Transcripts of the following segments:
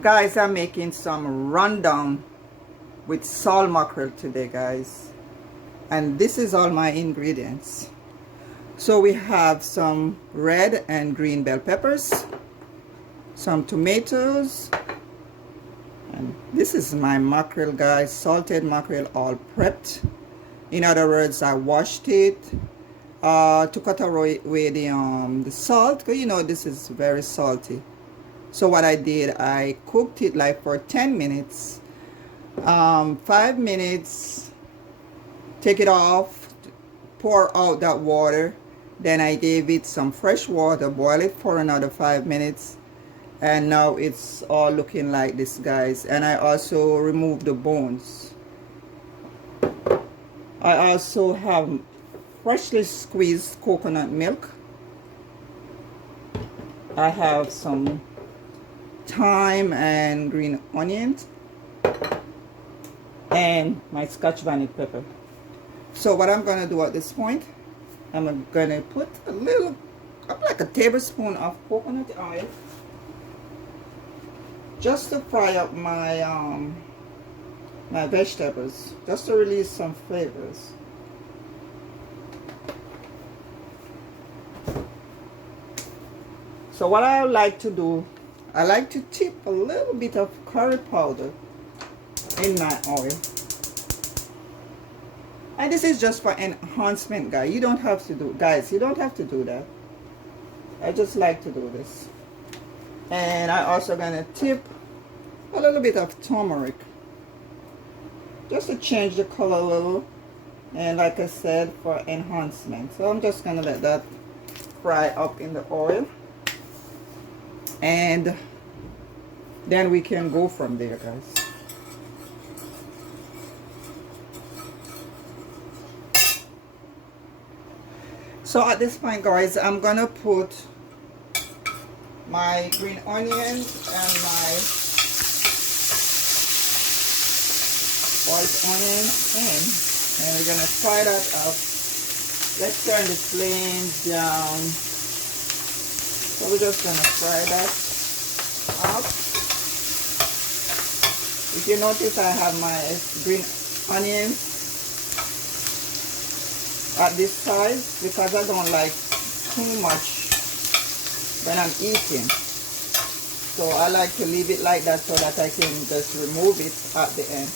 Guys, I'm making some rundown with salt mackerel today, guys, and this is all my ingredients. So we have some red and green bell peppers, some tomatoes, and this is my mackerel, guys, salted mackerel, all prepped. In other words, I washed it to cut away the salt, because you know this is very salty. So what I did, I cooked it like for 10 minutes, 5 minutes, take it off, pour out that water. Then I gave it some fresh water, boil it for another 5 minutes. And now it's all looking like this, guys. And I also removed the bones. I also have freshly squeezed coconut milk. I have some thyme and green onions and my scotch vanilla pepper. So what I'm gonna do at this point, I'm gonna put a little, like a tablespoon of coconut oil, just to fry up my my vegetables, just to release some flavors. So what I like to do, I like to tip a little bit of curry powder in my oil. And this is just for enhancement, guys. You don't have to do, you don't have to do that. I just like to do this. And I also gonna tip a little bit of turmeric, just to change the color a little. And like I said, for enhancement. So I'm just gonna let that fry up in the oil. And then we can go from there, guys. So at this point, guys, I'm gonna put my green onions and my white onions in, and we're gonna fry that up. Let's turn the flames down. So we're just gonna fry that up. If you notice, I have my green onions at this size because I don't like too much when I'm eating. So I like to leave it like that so that I can just remove it at the end.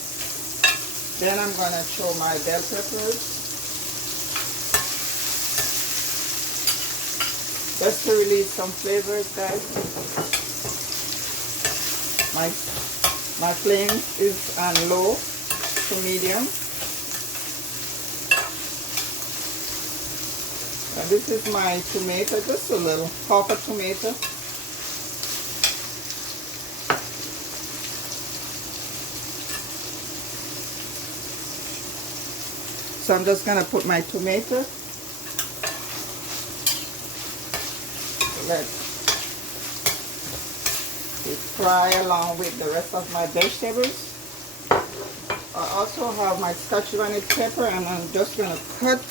Then I'm gonna throw my bell peppers, just to release some flavors, guys. My flame is on low to medium. And this is my tomato, just a little, half a tomato. So I'm just gonna put my tomato. Let it fry along with the rest of my vegetables. I also have my scotch vanilla pepper, and I'm just gonna cut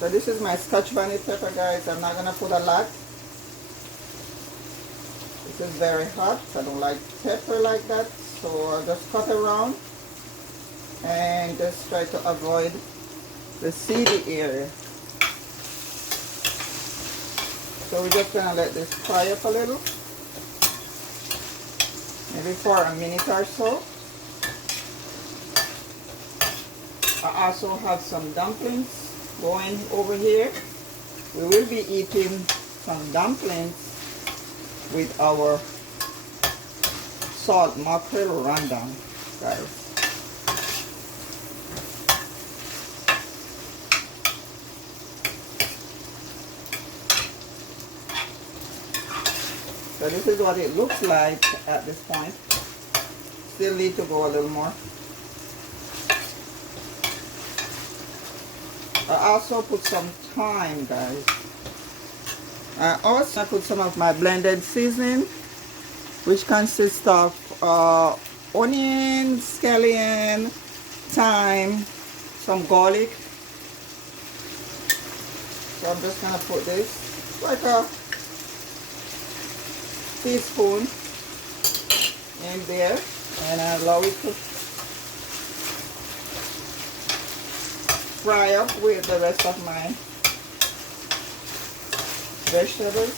so this is my scotch vanilla pepper, guys. I'm not gonna put a lot. This is very hot. I don't like pepper like that, so I'll just cut around and just try to avoid the seedy area. So we're just gonna let this fry up a little, maybe for a minute or so. I also have some dumplings going over here. We will be eating some dumplings with our salt mackerel rundown, guys. So this is what it looks like at this point. Still need to go a little more. I also put some thyme, guys. I also put some of my blended seasoning, which consists of onion, scallion, thyme, some garlic. So I'm just gonna put this like a teaspoon in there and allow it to fry up with the rest of my vegetables.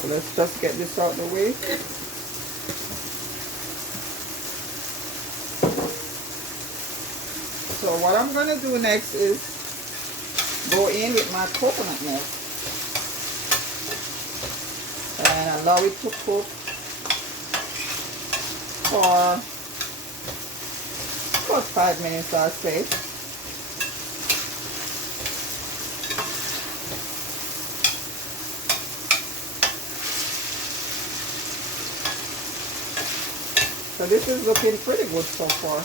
So let's just get this out of the way. So what I'm going to do next is go in with my coconut milk and allow it to cook for about 5 minutes, I'll say. So this is looking pretty good so far.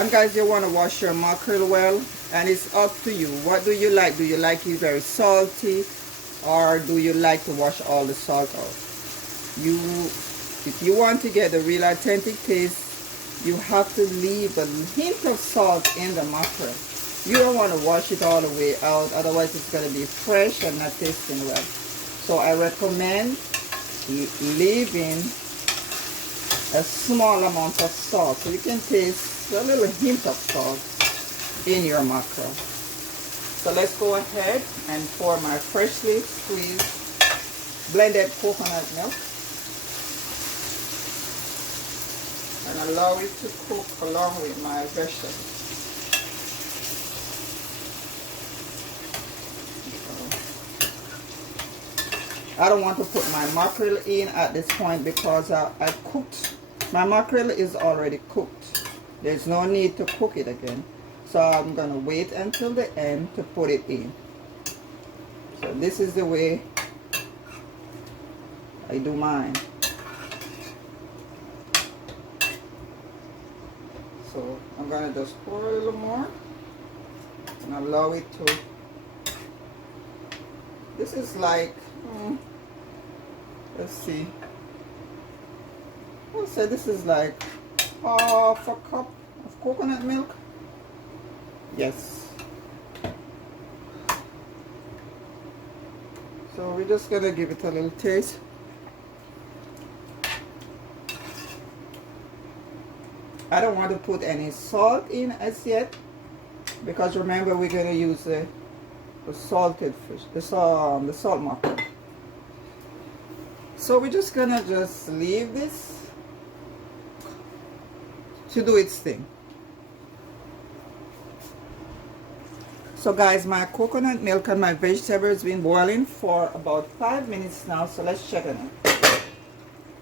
And guys, you want to wash your mackerel well, and it's up to you. What do you like? Do you like it very salty, or do you like to wash all the salt out? If you want to get the real authentic taste, you have to leave a hint of salt in the mackerel. You don't want to wash it all the way out, otherwise it's going to be fresh and not tasting well. So I recommend leaving a small amount of salt, so you can taste a little hint of salt in your mackerel. So let's go ahead and pour my freshly squeezed blended coconut milk and allow it to cook along with my vegetables. I don't want to put my mackerel in at this point because I cooked. My mackerel is already cooked. There's no need to cook it again. So I'm going to wait until the end to put it in. So this is the way I do mine. So I'm going to just pour a little more and allow it to. This is like, let's see. I'll say this is like half a cup of coconut milk. Yes. So we're just gonna give it a little taste. I don't want to put any salt in as yet, because remember we're gonna use the salted fish, the salt mackerel. So we're just gonna leave this to do its thing. So guys, my coconut milk and my vegetables has been boiling for about 5 minutes now, so let's check it out.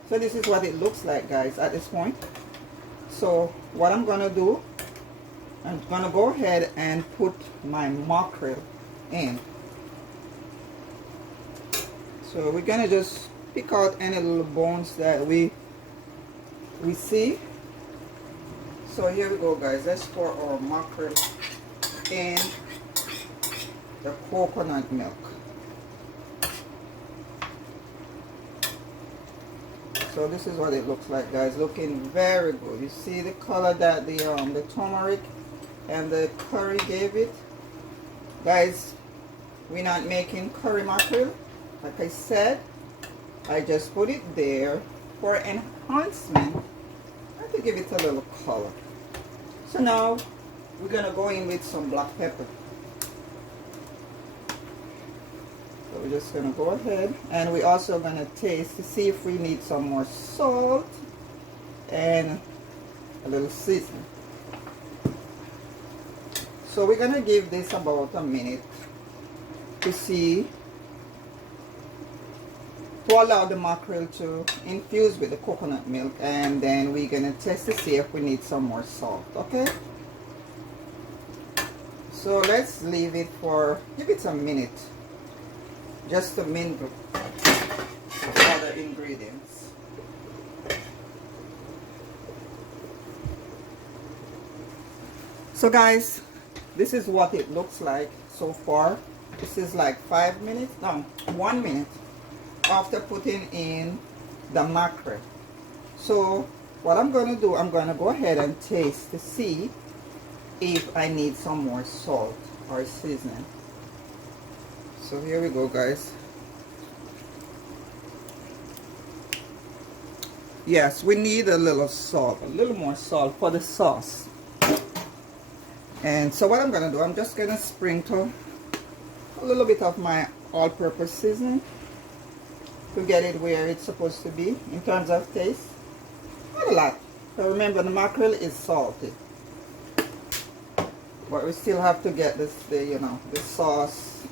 So this is what it looks like, guys, at this point. So what I'm gonna do, I'm gonna go ahead and put my mackerel in. So we're gonna just pick out any little bones that we see. So here we go, guys. Let's pour our mackerel in the coconut milk. So this is what it looks like, guys. Looking very good. You see the color that the turmeric and the curry gave it. Guys, we're not making curry mackerel. Like I said, I just put it there for enhancement and to give it a little color. So now we're gonna go in with some black pepper. So we're just gonna go ahead, and we're also gonna taste to see if we need some more salt and a little seasoning. So we're gonna give this about a minute to see, to allow the mackerel to infuse with the coconut milk, and then we're gonna test to see if we need some more salt. Okay, so let's leave it for, give it a minute just to mingle other ingredients. So guys, this is what it looks like so far. This is like 5 minutes, no, 1 minute after putting in the mackerel. So what I'm going to do, I'm going to go ahead and taste to see if I need some more salt or seasoning. So here we go, guys. Yes, we need a little salt, a little more salt for the sauce. And so what I'm going to do, I'm just going to sprinkle a little bit of my all-purpose seasoning to get it where it's supposed to be in terms of taste. Not a lot. So remember, the mackerel is salty, but we still have to get this, the sauce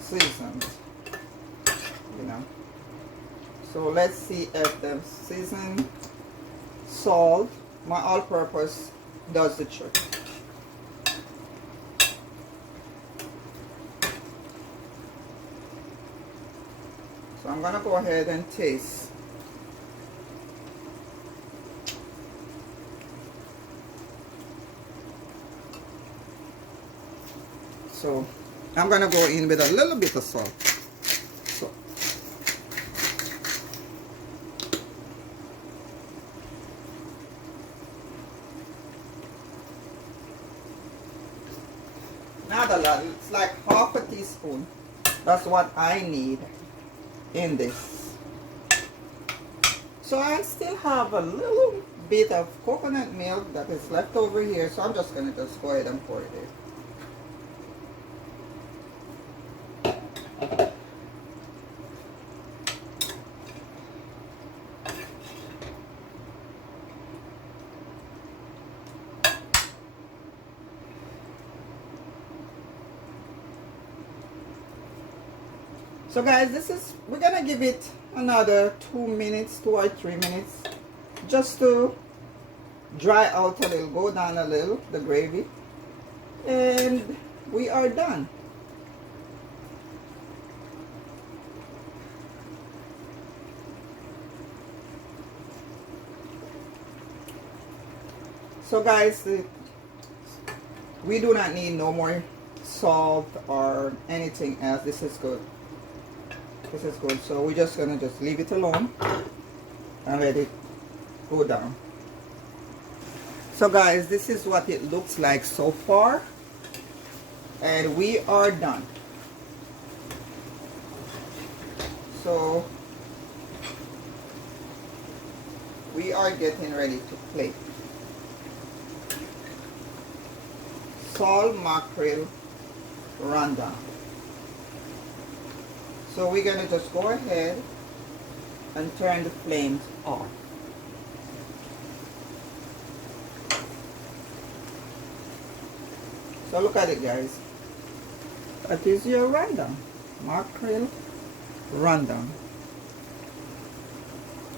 seasoned. So let's see if the seasoning, salt, my all-purpose does the trick. So I'm gonna go ahead and taste. So I'm gonna go in with a little bit of salt. So not a lot, it's like half a teaspoon. That's what I need in this. So I still have a little bit of coconut milk that is left over here, so I'm just going to just go ahead and pour it in. So guys, we're gonna give it another 2 minutes, 2 or 3 minutes, just to dry out a little, go down a little, the gravy, and we are done. So guys, we do not need no more salt or anything else. This is good. This is good. So we're just gonna just leave it alone and let it go down. So guys, this is what it looks like so far, and we are done. So we are getting ready to plate. Salt mackerel rundown. So we're going to just go ahead and turn the flames off. So look at it, guys. That is your rundown. Mackerel rundown.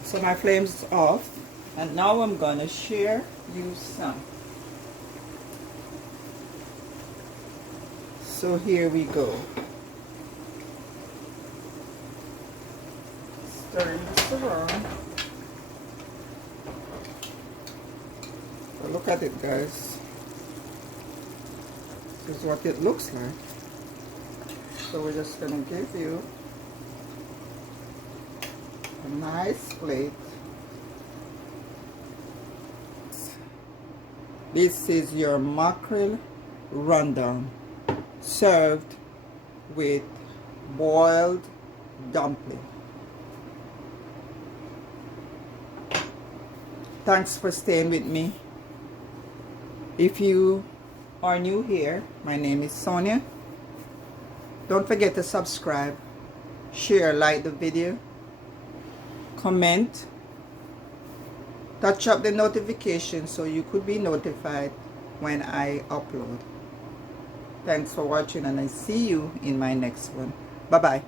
So my flame's off, and now I'm going to share you some. So here we go. Stirring this around. So look at it, guys. This is what it looks like. So we're just going to give you a nice plate. This is your mackerel rundown, served with boiled dumpling. Thanks for staying with me. If you are new here, my name is Sonia. Don't forget to subscribe, share, like the video, comment, touch up the notification so you could be notified when I upload. Thanks for watching, and I see you in my next one. Bye-bye.